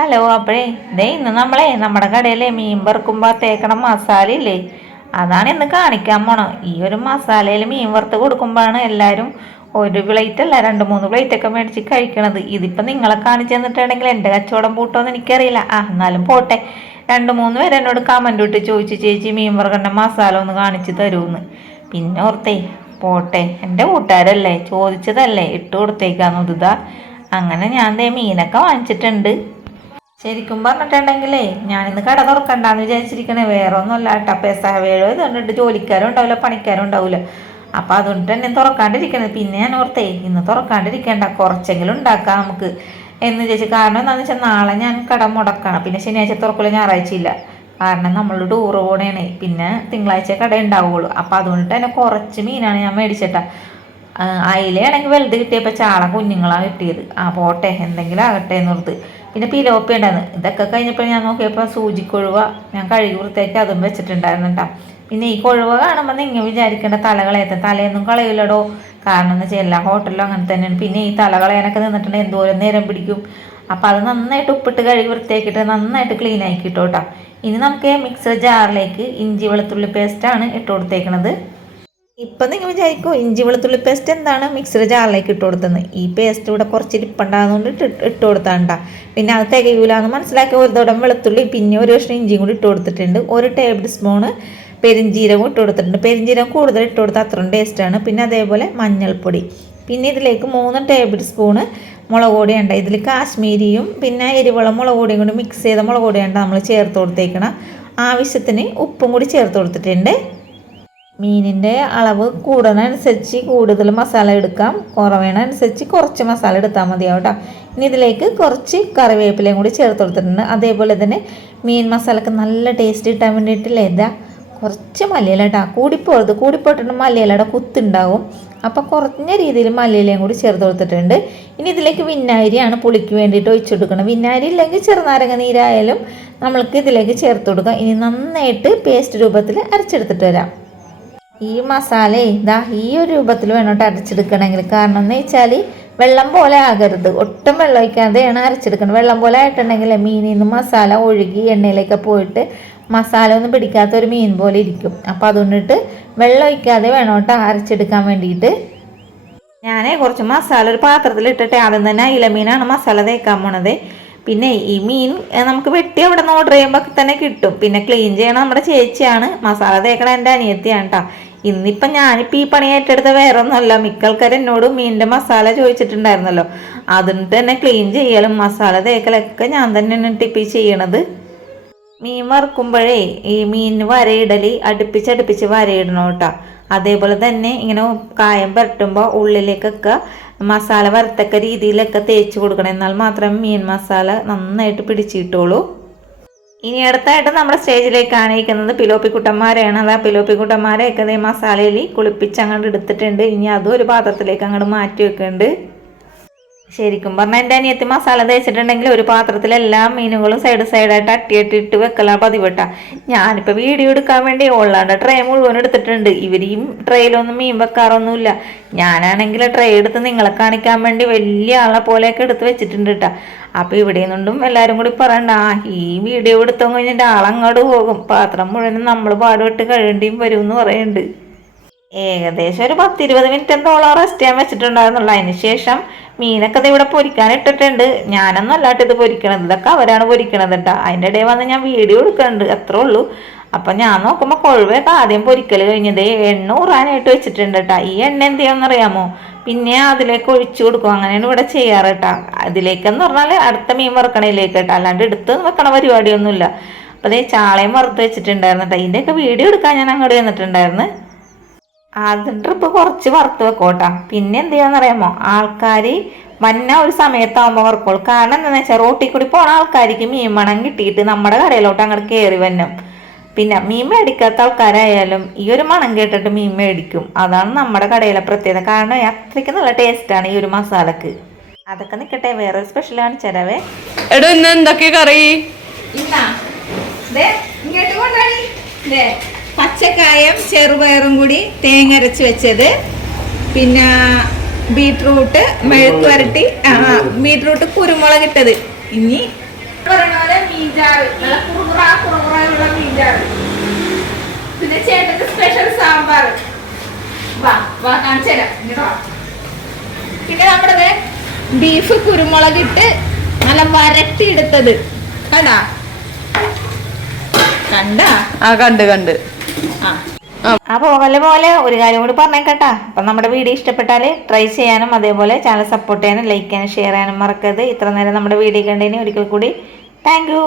Hello. അപ്പോഴേ ഇന്ന് നമ്മുടെ കടയിലെ മീൻ വറുക്കുമ്പോൾ തേക്കണ മസാല ഇല്ലേ, അതാണ് ഇന്ന് കാണിക്കാൻ പോണം. ഈ ഒരു മസാലയിൽ മീൻ വറുത്ത് കൊടുക്കുമ്പോഴാണ് എല്ലാവരും ഒരു പ്ലേറ്റ് അല്ല 2-3 പ്ലേറ്റ് ഒക്കെ മേടിച്ച് കഴിക്കണത്. ഇതിപ്പോൾ നിങ്ങളെ കാണിച്ചു തന്നിട്ടുണ്ടെങ്കിൽ എൻ്റെ കച്ചവടം പൂട്ടോന്ന് എനിക്കറിയില്ല. എന്നാലും പോട്ടെ. 2-3 പേര് എന്നോട് കമൻറ്റ് ഇട്ട് ചോദിച്ചു, ചേച്ചി മീൻ വറുക്കണ്ട മസാല ഒന്ന് കാണിച്ച് തരുമെന്ന്. പിന്നെ ഓർത്തേ പോട്ടെ, എൻ്റെ കൂട്ടുകാരല്ലേ ചോദിച്ചതല്ലേ ഇട്ട് കൊടുത്തേക്കാന്ന്. ഇതാ അങ്ങനെ ഞാൻ മീനൊക്കെ വാങ്ങിച്ചിട്ടുണ്ട്. ശരിക്കും പറഞ്ഞിട്ടുണ്ടെങ്കിലേ ഞാനിന്ന് കട തുറക്കണ്ടെന്ന് വിചാരിച്ചിരിക്കണേ. വേറെ ഒന്നുമല്ല കേട്ടോ, പെസഹവേഴോ ഇത് കണ്ടിട്ട് ജോലിക്കാരും ഉണ്ടാവില്ല, പണിക്കാരും ഉണ്ടാവില്ല. അപ്പം അതുകൊണ്ട് തന്നെ തുറക്കാണ്ടിരിക്കണത്. പിന്നെ ഞാൻ ഓർത്തേ ഇന്ന് തുറക്കാണ്ടിരിക്കണ്ട, കുറച്ചെങ്കിലും ഉണ്ടാക്കാം നമുക്ക് എന്ന് ചോദിച്ചു. കാരണം എന്താണെന്ന് വെച്ചാൽ നാളെ ഞാൻ കട മുടക്കണം. പിന്നെ ശനിയാഴ്ച തുറക്കില്ല, ഞായറാഴ്ച ഇല്ല. കാരണം നമ്മൾ ടൂറ് പോകണേ. പിന്നെ തിങ്കളാഴ്ച കട ഉണ്ടാവുകയുള്ളൂ. അപ്പം അതുകൊണ്ട് തന്നെ കുറച്ച് മീനാണ് ഞാൻ മേടിച്ചിട്ടാ. അയിലാണെങ്കിൽ വലുത് കിട്ടിയപ്പോൾ ചാള കുഞ്ഞുങ്ങളാണ് കിട്ടിയത്. പോട്ടെ, എന്തെങ്കിലും ആകട്ടെ എന്നോർത്ത്. പിന്നെ പിലോപ്പി ഉണ്ടായിരുന്നു. ഇതൊക്കെ കഴിഞ്ഞപ്പോൾ ഞാൻ നോക്കിയപ്പോൾ സൂചിക്കൊഴുവ ഞാൻ കഴുകി വൃത്തിയാക്കി അതും വെച്ചിട്ടുണ്ടായിരുന്നു കേട്ടോ. പിന്നെ ഈ കൊഴുവ കാണുമ്പോൾ നിങ്ങൾ വിചാരിക്കേണ്ട തലകളേത്ത തലയൊന്നും കളയില്ലടോ. കാരണം എന്ന് വെച്ചാൽ എല്ലാ ഹോട്ടലിലും അങ്ങനെ തന്നെയാണ്. പിന്നെ ഈ തലകളയാനൊക്കെ നിന്നിട്ടുണ്ടെങ്കിൽ എന്തോരം നേരം പിടിക്കും. അപ്പം അത് നന്നായിട്ട് ഉപ്പിട്ട് കഴുകി വൃത്തിയാക്കിയിട്ട് നന്നായിട്ട് ക്ലീൻ ആക്കി ഇട്ടോ കേട്ടോ. ഇനി നമുക്ക് മിക്സർ ജാറിലേക്ക് ഇഞ്ചി വെളുത്തുള്ളി പേസ്റ്റാണ് ഇട്ട് കൊടുത്തേക്കണത്. ഇപ്പം നിങ്ങൾ വിചാരിക്കും ഇഞ്ചി വെളുത്തുള്ളി പേസ്റ്റ് എന്താണ് മിക്സർ ജാറിലേക്ക് ഇട്ട് കൊടുത്തത്. ഈ പേസ്റ്റ് ഇവിടെ കുറച്ച് ഇരിപ്പുണ്ടാകുന്നതുകൊണ്ട് ഇട്ട് കൊടുത്താണ്ടാ. പിന്നെ അത് തികയൂലെന്ന് മനസ്സിലാക്കി ഒരു തുടം വെളുത്തുള്ളി പിന്നെ ഒരു കഷ്ണം ഇഞ്ചിയും കൂടി ഇട്ട് കൊടുത്തിട്ടുണ്ട്. 1 ടേബിൾ സ്പൂണ് പെരിഞ്ജീരകം ഇട്ട് കൊടുത്തിട്ടുണ്ട്. പെരിഞ്ജീരകം കൂടുതൽ ഇട്ട് കൊടുത്താൽ അത്രയും ടേസ്റ്റാണ്. പിന്നെ അതേപോലെ മഞ്ഞൾപ്പൊടി. പിന്നെ ഇതിലേക്ക് 3 ടേബിൾ സ്പൂണ് മുളക് പൊടിയുണ്ട്. ഇതിൽ കാശ്മീരിയും പിന്നെ എരിവളം മുളക് പൊടിയും കൂടി മിക്സ് ചെയ്ത മുളക് പൊടിയുണ്ട് നമ്മൾ ചേർത്ത് കൊടുത്തേക്കണം. ആവശ്യത്തിന് ഉപ്പും കൂടി ചേർത്ത് കൊടുത്തിട്ടുണ്ട്. മീനിൻ്റെ അളവ് കൂടുന്നതനുസരിച്ച് കൂടുതൽ മസാല എടുക്കാം, കുറവേണനുസരിച്ച് കുറച്ച് മസാല എടുത്താൽ മതിയാവും കേട്ടോ. ഇനി ഇതിലേക്ക് കുറച്ച് കറിവേപ്പിലയും കൂടി ചേർത്ത് കൊടുത്തിട്ടുണ്ട്. അതേപോലെ തന്നെ മീൻ മസാലക്ക് നല്ല ടേസ്റ്റ് കിട്ടാൻ വേണ്ടിയിട്ടില്ലേ ഇതാ കുറച്ച് മല്ലിയില കേട്ടോ. കൂടിപ്പോയിട്ടുണ്ട് മല്ലിയിലയുടെ കുത്തുണ്ടാവും. അപ്പോൾ കുറഞ്ഞ രീതിയിൽ മല്ലിയിലയും കൂടി ചേർത്ത് കൊടുത്തിട്ടുണ്ട്. ഇനി ഇതിലേക്ക് വിനാഗിരിയാണ് പുളിക്ക് വേണ്ടിയിട്ട് ഒഴിച്ചു കൊടുക്കണം. വിനാഗിരി ഇല്ലെങ്കിൽ ചെറുനാരങ്ങ നീരായാലും നമ്മൾക്ക് ഇതിലേക്ക് ചേർത്ത് കൊടുക്കാം. ഇനി നന്നായിട്ട് പേസ്റ്റ് രൂപത്തിൽ അരച്ചെടുത്തിട്ട് വരാം. ഈ മസാല ഈ ഒരു രൂപത്തിൽ വേണോട്ട് അരച്ചെടുക്കണമെങ്കിൽ. കാരണം എന്ന് വെച്ചാൽ വെള്ളം പോലെ ആകരുത്, ഒട്ടും വെള്ളം ഒഴിക്കാതെയാണ് അരച്ചെടുക്കണം. വെള്ളം പോലെ ആയിട്ടുണ്ടെങ്കിൽ മീനിൽ നിന്ന് മസാല ഒഴുകി എണ്ണയിലേക്ക് പോയിട്ട് മസാല ഒന്നും പിടിക്കാത്തൊരു മീൻ പോലെ ഇരിക്കും. അപ്പോൾ അതുകൊണ്ടിട്ട് വെള്ളം ഒഴിക്കാതെ വേണോട്ട് അരച്ചെടുക്കാൻ വേണ്ടിയിട്ട്. ഞാൻ കുറച്ച് മസാല ഒരു പാത്രത്തിൽ ഇട്ടിട്ട് ആദ്യം തന്നെ അയിലമീനാണ് മസാല തേക്കാൻ പോണത്. പിന്നെ ഈ മീൻ നമുക്ക് വെട്ടി അവിടെ നിന്ന് ഓർഡർ ചെയ്യുമ്പോൾ തന്നെ കിട്ടും. പിന്നെ ക്ലീൻ ചെയ്യണം നമ്മുടെ ചേച്ചിയാണ്, മസാല തേക്കണം എൻ്റെ അനിയത്തിയാണ് കേട്ടോ. ഇന്നിപ്പം ഞാനിപ്പോൾ ഈ പണി ഏറ്റെടുത്ത വേറെ ഒന്നുമല്ല. മിക്ക ആൾക്കാർ എന്നോട് മീനിൻ്റെ മസാല ചോദിച്ചിട്ടുണ്ടായിരുന്നല്ലോ. അതിന് തന്നെ ക്ലീൻ ചെയ്യലും മസാല തേക്കലൊക്കെ ഞാൻ തന്നെയാണ് ഇപ്പം ചെയ്യണത്. മീൻ വറുക്കുമ്പോഴേ ഈ മീനിന് വരയിടൽ അടുപ്പിച്ച് വരയിടണം കേട്ടോ. അതേപോലെ തന്നെ ഇങ്ങനെ കായം പുരട്ടുമ്പോൾ ഉള്ളിലേക്കൊക്കെ മസാല വറുത്തക്ക രീതിയിലൊക്കെ തേച്ച് കൊടുക്കണം. എന്നാൽ മാത്രമേ മീൻ മസാല നന്നായിട്ട് പിടിച്ചിട്ടുള്ളൂ. ഇനി അടുത്തായിട്ട് നമ്മുടെ സ്റ്റേജിലേക്കാണ് ഇരിക്കുന്നത് പിലോപ്പിക്കുട്ടന്മാരെയാണ്. അതാ പിലോപ്പിക്കുട്ടന്മാരെയൊക്കെ അതേ മസാലയിൽ കുളിപ്പിച്ച് അങ്ങോട്ട് എടുത്തിട്ടുണ്ട്. ഇനി അതും ഒരു പാത്രത്തിലേക്ക് അങ്ങോട്ട് മാറ്റി വെക്കുന്നുണ്ട്. ശരിക്കും പറഞ്ഞാൽ എൻ്റെ അനിയത്തി മസാല തേച്ചിട്ടുണ്ടെങ്കിൽ ഒരു പാത്രത്തിൽ എല്ലാ മീനുകളും സൈഡായിട്ട് അട്ടിയിട്ടിട്ട് വെക്കലാണ് പതിവട്ട. ഞാനിപ്പോൾ വീഡിയോ എടുക്കാൻ വേണ്ടി ഓൾലാണ്ട് ട്രേ മുഴുവൻ എടുത്തിട്ടുണ്ട്. ഇവർ ഈ ട്രേയിലൊന്നും മീൻ വെക്കാറൊന്നുമില്ല. ഞാനാണെങ്കിൽ ട്രേ എടുത്ത് നിങ്ങളെ കാണിക്കാൻ വേണ്ടി വലിയ ആളെ പോലെയൊക്കെ എടുത്ത് വെച്ചിട്ടുണ്ട് കേട്ടോ. അപ്പോൾ ഇവിടെ നിന്നും എല്ലാവരും കൂടി പറയണ്ട, ഈ വീഡിയോ എടുത്തു കഴിഞ്ഞിട്ട് ആളങ്ങോട്ട് പോകും, പാത്രം മുഴുവനും നമ്മൾ പാടുപെട്ട് കഴിയേണ്ടിയും വരും എന്ന് പറയുന്നുണ്ട്. ഏകദേശം ഒരു 10-20 മിനിറ്റ് എന്തോളം റെസ്റ്റ് ചെയ്യാൻ വെച്ചിട്ടുണ്ടായിരുന്നുള്ളൂ. അതിന് ശേഷം മീനൊക്കെ ഇവിടെ പൊരിക്കാൻ ഇട്ടിട്ടുണ്ട്. ഞാനൊന്നും അല്ലാട്ട് ഇത് പൊരിക്കണത്, ഇതൊക്കെ അവരാണ് പൊരിക്കണത് കേട്ടോ. അതിൻ്റെ ഇടയിൽ വന്ന് ഞാൻ വീഡിയോ എടുക്കുന്നുണ്ട്, അത്രേ ഉള്ളൂ. അപ്പം ഞാൻ നോക്കുമ്പോൾ കൊഴുവയൊക്കെ ആദ്യം പൊരിക്കൽ കഴിഞ്ഞത് എണ്ണ ഊറാനായിട്ട് വെച്ചിട്ടുണ്ട് കേട്ടോ. ഈ എണ്ണ എന്ത് ചെയ്യുമെന്ന് അറിയാമോ, പിന്നെ അതിലേക്ക് ഒഴിച്ചു കൊടുക്കും. അങ്ങനെയാണ് ഇവിടെ ചെയ്യാറ് കേട്ടോ. അതിലേക്കെന്ന് പറഞ്ഞാൽ അടുത്ത മീൻ വറുക്കണയിലേക്ക് കേട്ടോ, അല്ലാണ്ട് എടുത്ത് വെക്കണ പരിപാടിയൊന്നുമില്ല. അപ്പം അതേ ചാളയും വറുത്ത് വെച്ചിട്ടുണ്ടായിരുന്നു കേട്ടോ. ഇതിൻ്റെയൊക്കെ വീഡിയോ എടുക്കാൻ ഞാൻ അങ്ങോട്ട് ചെന്നിട്ടുണ്ടായിരുന്നു. ആദ്യം ട്രിപ്പ് കുറച്ച് വറുത്ത് വെക്കോട്ടാ. പിന്നെ എന്ത് ചെയ്യാന്നറിയാമോ, ആൾക്കാർ വന്ന ഒരു സമയത്താകുമ്പോൾ വറുക്കോളൂ. കാരണം എന്താണെന്ന് വെച്ചാൽ റോട്ടിൽ കൂടി പോണ ആൾക്കാർക്ക് മീൻ മണം കിട്ടിയിട്ട് നമ്മുടെ കടയിലോട്ട് അങ്ങോട്ട് കയറി വന്നും. പിന്നെ മീൻ മേടിക്കാത്ത ആൾക്കാരായാലും ഈ ഒരു മണം കേട്ടിട്ട് മീൻ മേടിക്കും. അതാണ് നമ്മുടെ കടയിലെ പ്രത്യേകത. കാരണം അത്രയ്ക്ക് നല്ല ടേസ്റ്റാണ് ഈ ഒരു മസാലക്ക്. അതൊക്കെ നിൽക്കട്ടെ, വേറൊരു സ്പെഷ്യൽ കാണിച്ചരവേ. എടോ ഇന്ന് എന്തൊക്കെ കറി? ഇങ്ങോട്ട് കൊണ്ടാടി പച്ചക്കായം ചെറുപയറും കൂടി തേങ്ങ അരച്ച് വെച്ചത്, പിന്നെ ബീട്രൂട്ട് മെഴുക്ക് വരട്ടി, ബീട്രൂട്ട് കുരുമുളക് ഇട്ടത്. ഇനി പറയുന്ന പോലെ മീൻചാറ്, നല്ല കുറുകുറയുള്ള മീൻചാറ്. പിന്നെ ചേട്ടന്റെ സ്പെഷ്യൽ സാമ്പാർ. വാ കാണിച്ചു തരാം. പിന്നെ നമ്മുടെ ബീഫ് കുരുമുളകിട്ട് നല്ല വരട്ടിയെടുത്തത്. കണ്ടാ കണ്ട് അപ്പോൾ പോലെ ഒരു കാര്യം കൂടി പറഞ്ഞേക്കട്ടാ. അപ്പം നമ്മുടെ വീഡിയോ ഇഷ്ടപ്പെട്ടാൽ ട്രൈ ചെയ്യാനും അതേപോലെ ചാനൽ സപ്പോർട്ട് ചെയ്യാനും ലൈക്ക് ചെയ്യാനും ഷെയർ ചെയ്യാനും മറക്കരുത്. ഇത്ര നേരം നമ്മുടെ വീഡിയോ കണ്ടതിന് ഒരിക്കൽ കൂടി താങ്ക് യു.